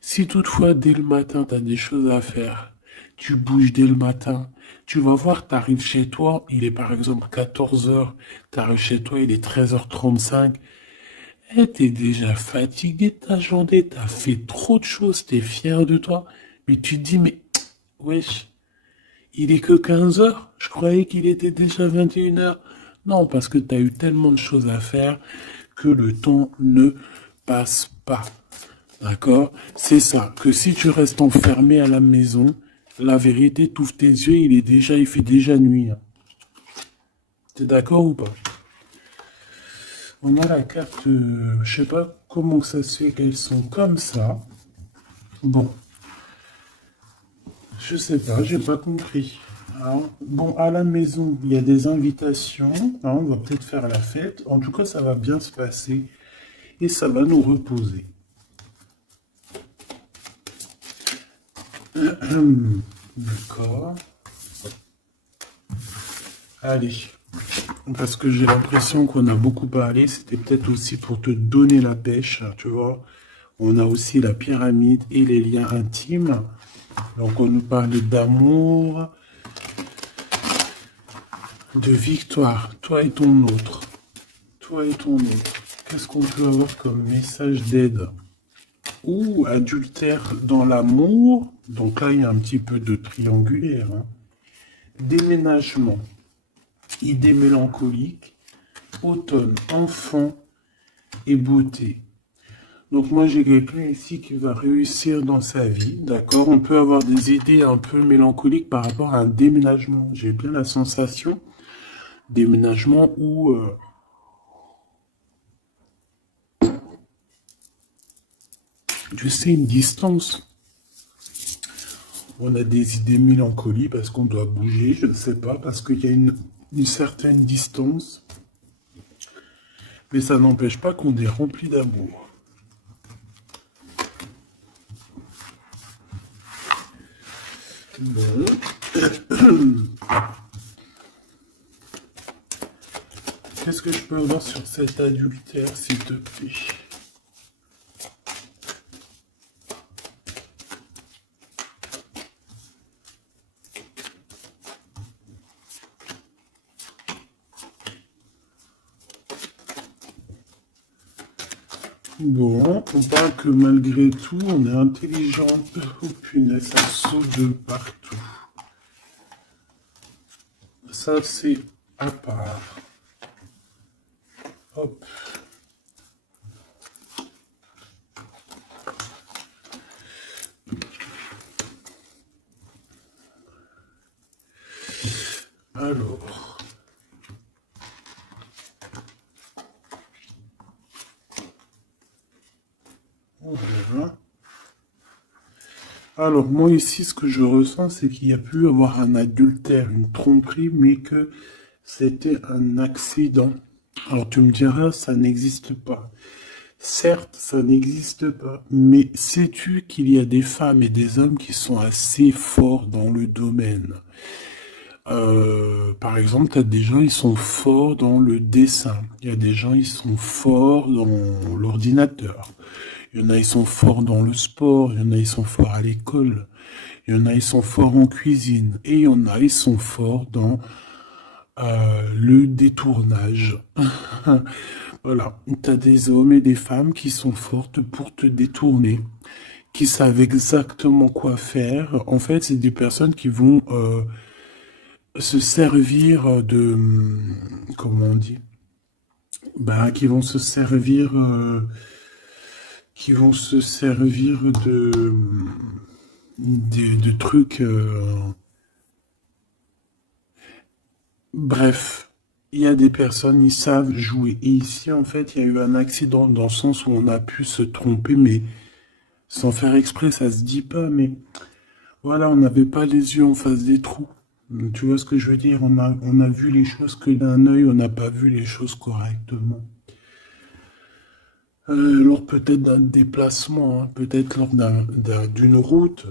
Si toutefois, dès le matin, tu as des choses à faire, tu bouges dès le matin, tu vas voir, tu arrives chez toi, il est par exemple 14 heures, tu arrives chez toi, il est 13h35, et t'es déjà fatigué de ta journée, t'as fait trop de choses, t'es fier de toi, mais tu te dis, mais, wesh, il est que 15 heures, je croyais qu'il était déjà 21 heures. Non, parce que t'as eu tellement de choses à faire que le temps ne passe pas. D'accord? C'est ça, que si tu restes enfermé à la maison, la vérité, t'ouvres tes yeux, il fait déjà nuit, hein. T'es d'accord ou pas? On a la carte, je sais pas comment ça se fait qu'elles sont comme ça. Bon, je sais pas, j'ai pas compris. Alors, bon, à la maison, il y a des invitations, hein, on va peut-être faire la fête. En tout cas, ça va bien se passer et ça va nous reposer. D'accord. Allez. Parce que j'ai l'impression qu'on a beaucoup parlé. C'était peut-être aussi pour te donner la pêche, tu vois. On a aussi la pyramide et les liens intimes. Donc on nous parlait d'amour. de victoire, toi et ton autre. Toi et ton autre. Qu'est-ce qu'on peut avoir comme message d'aide? Ou adultère dans l'amour. Donc là, il y a un petit peu de triangulaire. Hein. Déménagement. Idée mélancolique. Automne. Enfant et beauté. Donc moi, j'ai quelqu'un ici qui va réussir dans sa vie. D'accord. On peut avoir des idées un peu mélancoliques par rapport à un déménagement. J'ai bien la sensation. Déménagement où... tu sais, une distance. On a des idées mélancoliques parce qu'on doit bouger, je ne sais pas, parce qu'il y a une certaine distance. Mais ça n'empêche pas qu'on est rempli d'amour. Bon. Qu'est-ce que je peux avoir sur cet adultère, s'il te plaît? Bon, on parle que malgré tout, on est intelligent. Oh punaise, ça saute de partout. Ça, c'est à part. Hop. Alors. Voilà. Alors, moi ici, ce que je ressens, c'est qu'il y a pu avoir un adultère, une tromperie, mais que c'était un accident. Alors, tu me diras, ça n'existe pas. Certes, ça n'existe pas, mais sais-tu qu'il y a des femmes et des hommes qui sont assez forts dans le domaine? Par exemple, tu as des gens, ils sont forts dans le dessin. Il y a des gens, ils sont forts dans l'ordinateur. Il y en a, ils sont forts dans le sport. Il y en a, ils sont forts à l'école. Il y en a, ils sont forts en cuisine. Et il y en a, ils sont forts dans le détournage. Voilà. Tu as des hommes et des femmes qui sont fortes pour te détourner, qui savent exactement quoi faire. En fait, c'est des personnes qui vont se servir de... Comment on dit? Bah, qui vont se servir de trucs. Bref, il y a des personnes, ils savent jouer. Et ici, en fait, il y a eu un accident dans le sens où on a pu se tromper, mais sans faire exprès, ça se dit pas. Mais voilà, on n'avait pas les yeux en face des trous. Tu vois ce que je veux dire? On a vu les choses que d'un œil, on n'a pas vu les choses correctement. Lors peut-être d'un déplacement, hein, peut-être lors d'une route.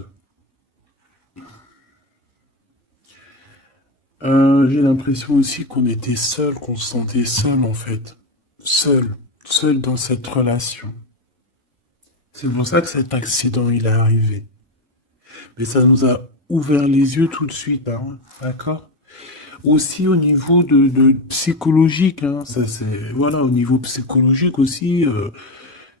J'ai l'impression aussi qu'on était seul, qu'on se sentait seul en fait. Seul, seul dans cette relation. C'est pour ça que cet accident il est arrivé. Mais ça nous a ouvert les yeux tout de suite, hein, d'accord? Aussi au niveau de psychologique, hein, ça c'est voilà, au niveau psychologique aussi,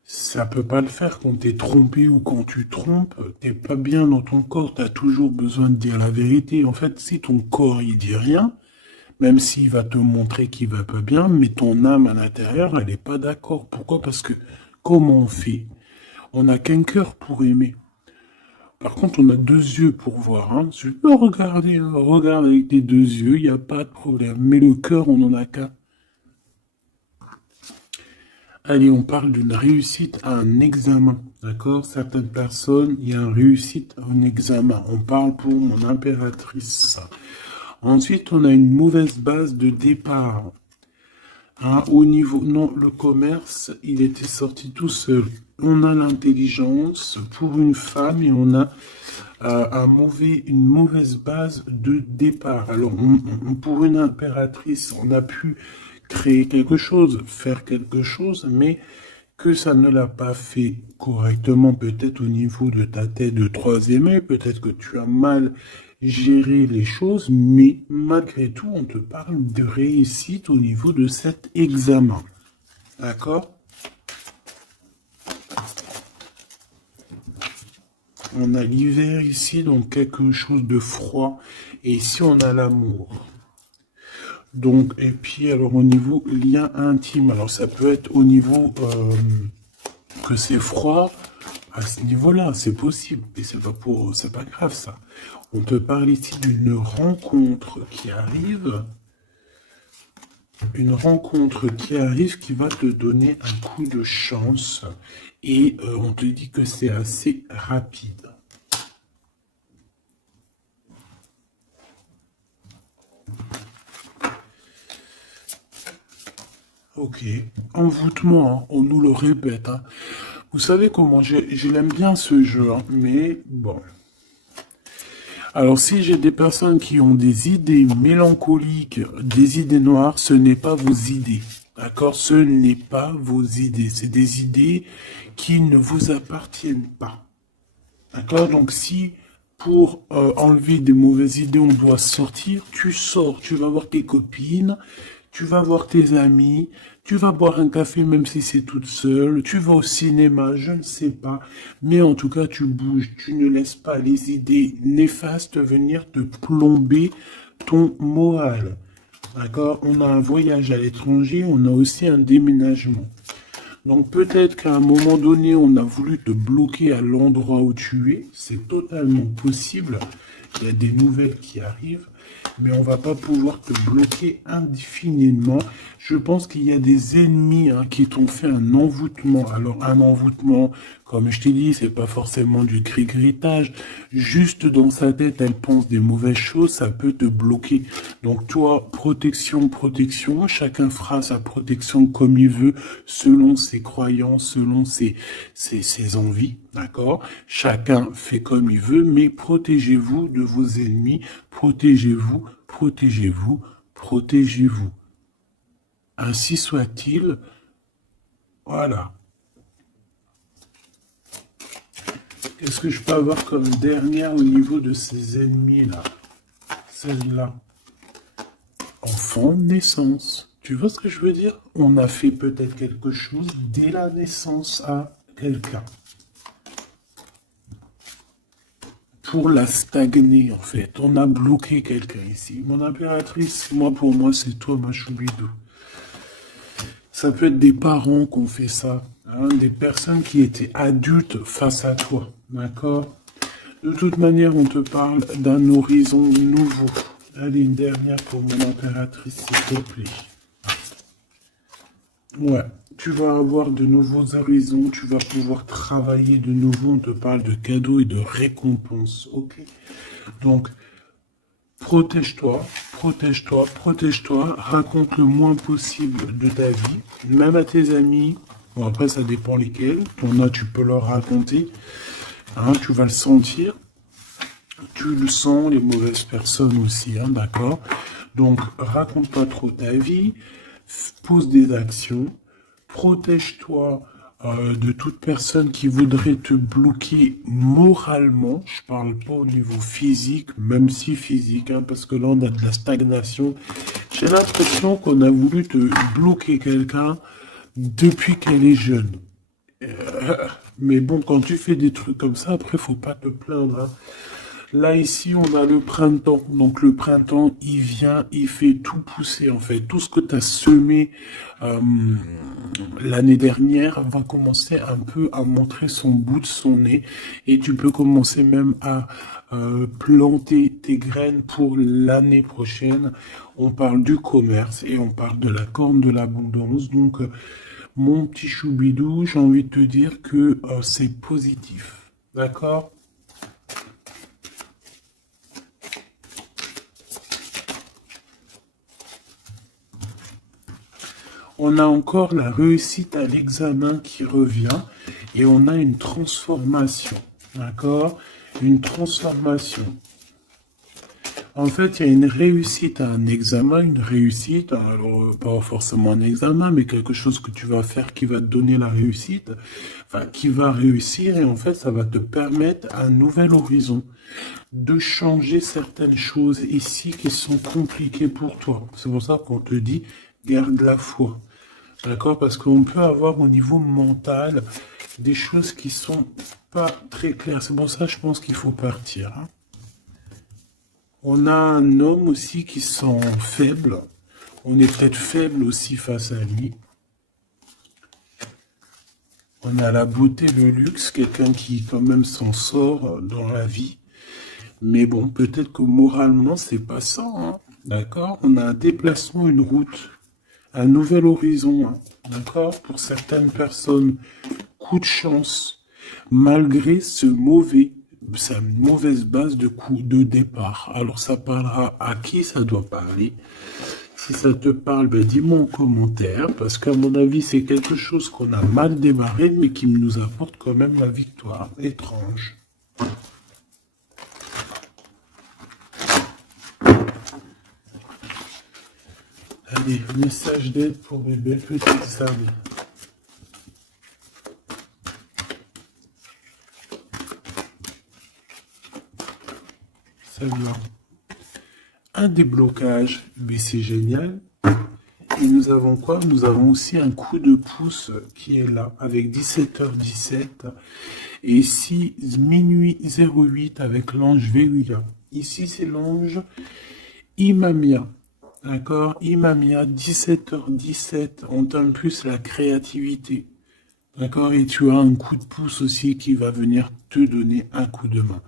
ça peut pas le faire quand t'es trompé ou quand tu trompes, t'es pas bien dans ton corps, t'as toujours besoin de dire la vérité. En fait, si ton corps il dit rien, même s'il va te montrer qu'il va pas bien, mais ton âme à l'intérieur, elle est pas d'accord. Pourquoi? Parce que comment on fait? On n'a qu'un cœur pour aimer. Par contre, on a deux yeux pour voir. Hein. Tu peux regarder, hein. Regarde avec tes deux yeux, il n'y a pas de problème. Mais le cœur, on n'en a qu'un. Allez, on parle d'une réussite à un examen. D'accord? Certaines personnes, il y a une réussite à un examen. On parle pour mon impératrice. Ensuite, on a une mauvaise base de départ. Hein, au niveau, non, le commerce, il était sorti tout seul. On a l'intelligence pour une femme et on a une mauvaise base de départ. Alors, pour une impératrice, on a pu créer quelque chose, faire quelque chose, mais que ça ne l'a pas fait correctement, peut-être au niveau de ta tête de troisième œil, peut-être que tu as mal gérer les choses, mais malgré tout, on te parle de réussite au niveau de cet examen. D'accord? On a l'hiver ici, donc quelque chose de froid. Et ici, on a l'amour. Donc, et puis, alors, au niveau lien intime, alors ça peut être au niveau que c'est froid, à ce niveau-là, c'est possible. Et c'est pas grave, ça. On te parle ici d'une rencontre qui arrive. Une rencontre qui arrive qui va te donner un coup de chance. Et on te dit que c'est assez rapide. Ok, envoûtement, hein, on nous le répète. Hein. Vous savez comment, je l'aime bien ce jeu, hein, mais bon. Alors si j'ai des personnes qui ont des idées mélancoliques, des idées noires, ce n'est pas vos idées. D'accord? Ce n'est pas vos idées. C'est des idées qui ne vous appartiennent pas. D'accord? Donc si pour enlever des mauvaises idées, on doit sortir, tu sors, tu vas voir tes copines, tu vas voir tes amis, tu vas boire un café même si c'est toute seule, tu vas au cinéma, je ne sais pas, mais en tout cas tu bouges, tu ne laisses pas les idées néfastes venir te plomber ton moral. D'accord? On a un voyage à l'étranger, on a aussi un déménagement. Donc peut-être qu'à un moment donné, on a voulu te bloquer à l'endroit où tu es. C'est totalement possible. Il y a des nouvelles qui arrivent, mais on va pas pouvoir te bloquer indéfiniment. Je pense qu'il y a des ennemis qui t'ont fait un envoûtement. Alors un envoûtement, comme je t'ai dit, c'est pas forcément du cri-gritage. Juste dans sa tête, elle pense des mauvaises choses, ça peut te bloquer. Donc toi, protection, protection. Chacun fera sa protection comme il veut, selon ses croyances, selon ses envies. D'accord? Chacun fait comme il veut, mais protégez-vous de vos ennemis. Protégez-vous, protégez-vous, protégez-vous. Ainsi soit-il. Voilà. Qu'est-ce que je peux avoir comme dernière au niveau de ces ennemis-là? Celle-là. Enfant, naissance. Tu vois ce que je veux dire? On a fait peut-être quelque chose dès la naissance à quelqu'un. Pour la stagner, en fait. On a bloqué quelqu'un ici. Mon impératrice, pour moi, c'est toi, ma choubidou. Ça peut être des parents qui ont fait ça. Hein, des personnes qui étaient adultes face à toi. D'accord? De toute manière, on te parle d'un horizon nouveau. Allez, une dernière pour mon impératrice, s'il te plaît. Ouais, tu vas avoir de nouveaux horizons, tu vas pouvoir travailler de nouveau, on te parle de cadeaux et de récompenses, ok? Donc, protège-toi, protège-toi, protège-toi, raconte le moins possible de ta vie, même à tes amis, bon après ça dépend lesquels, ton as tu peux leur raconter, hein, tu vas le sentir, tu le sens, les mauvaises personnes aussi, hein, d'accord? Donc, raconte pas trop ta vie, pose des actions, protège-toi de toute personne qui voudrait te bloquer moralement. Je parle pas au niveau physique, même si physique, hein, parce que là on a de la stagnation. J'ai l'impression qu'on a voulu te bloquer quelqu'un depuis qu'elle est jeune. Mais bon, quand tu fais des trucs comme ça, après, faut pas te plaindre. Hein. Là, ici, on a le printemps. Donc, le printemps, il vient, il fait tout pousser, en fait. Tout ce que tu as semé l'année dernière va commencer un peu à montrer son bout de son nez. Et tu peux commencer même à planter tes graines pour l'année prochaine. On parle du commerce et on parle de la corne de l'abondance. Donc, mon petit choubidou, j'ai envie de te dire que c'est positif. D'accord ? On a encore la réussite à l'examen qui revient et on a une transformation. D'accord? Une transformation. En fait, il y a une réussite à un examen, une réussite, alors pas forcément un examen, mais quelque chose que tu vas faire qui va te donner la réussite, enfin qui va réussir, et en fait, ça va te permettre un nouvel horizon, de changer certaines choses ici qui sont compliquées pour toi. C'est pour ça qu'on te dit, garde la foi. D'accord? Parce qu'on peut avoir au niveau mental des choses qui sont pas très claires. C'est pour ça que je pense qu'il faut partir, hein. On a un homme aussi qui sent faible. On est peut-être faible aussi face à lui. On a la beauté, le luxe, quelqu'un qui quand même s'en sort dans la vie. Mais bon, peut-être que moralement, c'est pas ça, hein. D'accord? On a un déplacement, une route, un nouvel horizon, hein. D'accord? Pour certaines personnes, coup de chance, malgré sa mauvaise base de coup de départ. Alors ça parlera à qui ça doit parler. Si ça te parle, ben dis-moi en commentaire, parce qu'à mon avis, c'est quelque chose qu'on a mal démarré, mais qui nous apporte quand même la victoire. Étrange. Allez, message d'aide pour mes belles petites âmes. Salut. Un déblocage, mais c'est génial. Et nous avons quoi? Nous avons aussi un coup de pouce qui est là, avec 17h17. Et ici, minuit 08 avec l'ange Veruya. Ici, c'est l'ange Imamia. D'accord? Imamia, 17h17. On t'aime plus la créativité. D'accord? Et tu as un coup de pouce aussi qui va venir te donner un coup de main.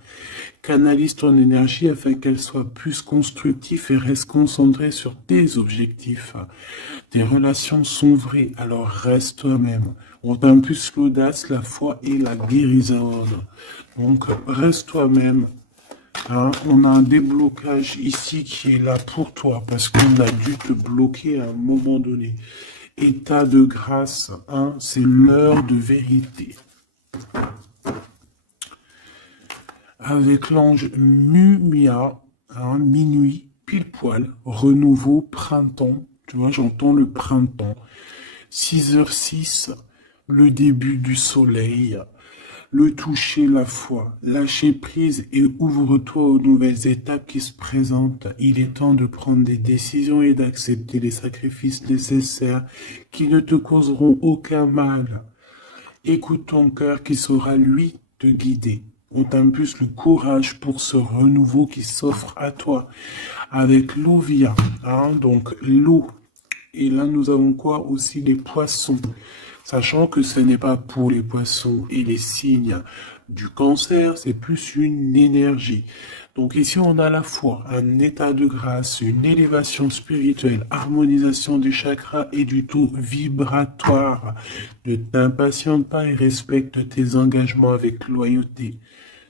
Canalise ton énergie afin qu'elle soit plus constructive et reste concentrée sur tes objectifs. Tes relations sont vraies, alors reste toi-même. On t'a plus l'audace, la foi et la guérison. Donc reste toi-même. Hein, on a un déblocage ici qui est là pour toi parce qu'on a dû te bloquer à un moment donné. État de grâce, hein, c'est l'heure de vérité. Avec l'ange Mumia, hein, minuit, pile poil, renouveau, printemps. Tu vois, j'entends le printemps. 6h06, le début du soleil. Le toucher, la foi, lâcher prise et ouvre-toi aux nouvelles étapes qui se présentent. Il est temps de prendre des décisions et d'accepter les sacrifices nécessaires qui ne te causeront aucun mal. Écoute ton cœur qui saura, lui, te guider. On t'impulse le courage pour ce renouveau qui s'offre à toi. Avec l'Ovia, hein, donc l'eau. Et là, nous avons quoi aussi? Les poissons. Sachant que ce n'est pas pour les poissons et les signes du cancer, c'est plus une énergie. Donc ici, on a la foi, un état de grâce, une élévation spirituelle, harmonisation des chakras et du taux vibratoire. Ne t'impatiente pas et respecte tes engagements avec loyauté.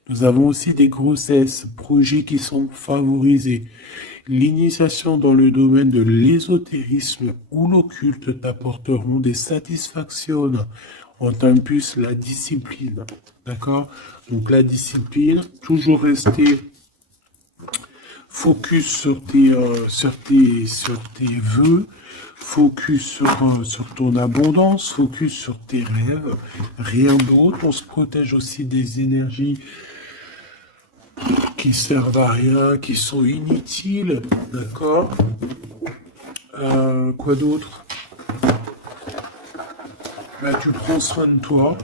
Nous avons aussi des grossesses, projets qui sont favorisés. L'initiation dans le domaine de l'ésotérisme ou l'occulte t'apporteront des satisfactions. On t'impulse la discipline. D'accord? Donc la discipline, toujours rester focus sur tes vœux, focus sur ton abondance, focus sur tes rêves, rien d'autre. On se protège aussi des énergies qui servent à rien, qui sont inutiles, d'accord? Quoi d'autre? Bah, tu prends soin de toi,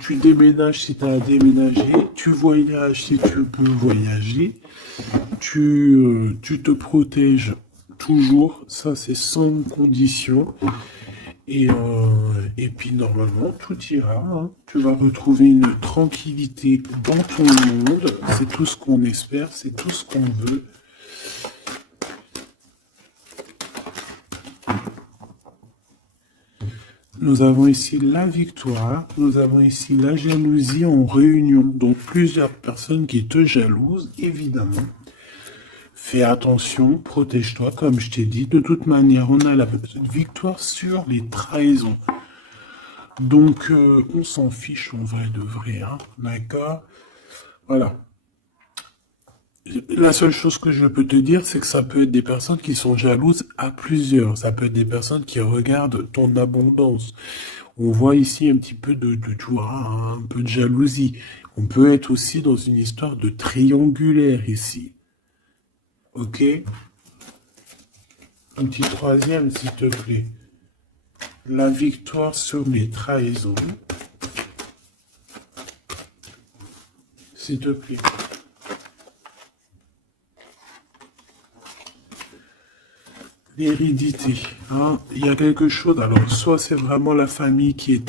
tu déménages si tu as à déménager, tu voyages si tu peux voyager, tu te protèges toujours, ça c'est sans condition. Et puis normalement, tout ira, hein. Tu vas retrouver une tranquillité dans ton monde. C'est tout ce qu'on espère, c'est tout ce qu'on veut. Nous avons ici la victoire, nous avons ici la jalousie en réunion. Donc plusieurs personnes qui te jalousent, évidemment. Fais attention, protège-toi, comme je t'ai dit. De toute manière, on a la victoire sur les trahisons. Donc, on s'en fiche en vrai de vrai, hein, d'accord? Voilà. La seule chose que je peux te dire, c'est que ça peut être des personnes qui sont jalouses à plusieurs. Ça peut être des personnes qui regardent ton abondance. On voit ici un petit peu tu vois, un peu de jalousie. On peut être aussi dans une histoire de triangulaire ici. Ok? Un petit troisième, s'il te plaît. La victoire sur les trahisons. S'il te plaît. L'hérédité, hein, il y a quelque chose. Alors, soit c'est vraiment la famille qui est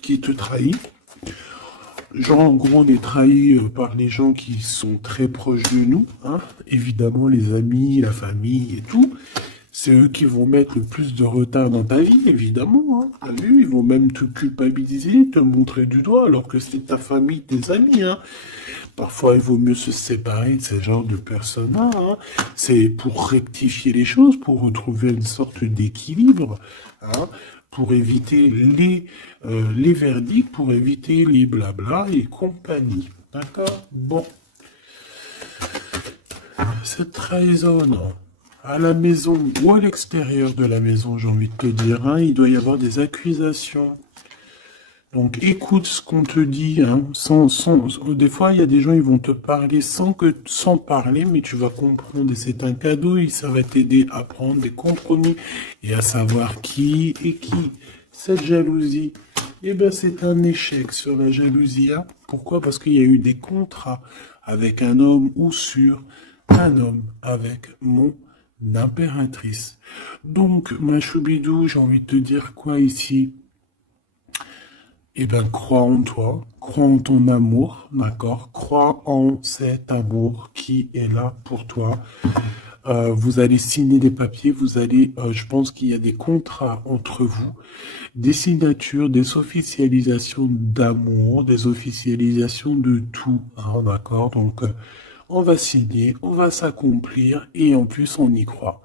qui te trahit. Genre, en gros, on est trahi par les gens qui sont très proches de nous, hein. Évidemment, les amis, la famille et tout. C'est eux qui vont mettre le plus de retard dans ta vie, évidemment, hein. T'as vu, ils vont même te culpabiliser, te montrer du doigt, alors que c'est ta famille, tes amis, hein. Parfois, il vaut mieux se séparer de ce genre de personnes-là, hein. C'est pour rectifier les choses, pour retrouver une sorte d'équilibre, hein, pour éviter les verdicts, pour éviter les blabla et compagnie. D'accord? Bon. Cette trahison, à la maison ou à l'extérieur de la maison, j'ai envie de te dire, hein, il doit y avoir des accusations. Donc écoute ce qu'on te dit, hein, des fois il y a des gens ils vont te parler sans parler, mais tu vas comprendre et c'est un cadeau et ça va t'aider à prendre des compromis et à savoir qui est qui. Cette jalousie, eh ben c'est un échec sur la jalousie, hein. Pourquoi? Parce qu'il y a eu des contrats avec un homme ou sur un homme avec mon impératrice. Donc ma choubidou, j'ai envie de te dire quoi ici? Eh bien, crois en toi, crois en ton amour, d'accord? Crois en cet amour qui est là pour toi. Vous allez signer des papiers, je pense qu'il y a des contrats entre vous, des signatures, des officialisations d'amour, des officialisations de tout, hein, d'accord? Donc, on va signer, on va s'accomplir et en plus, on y croit.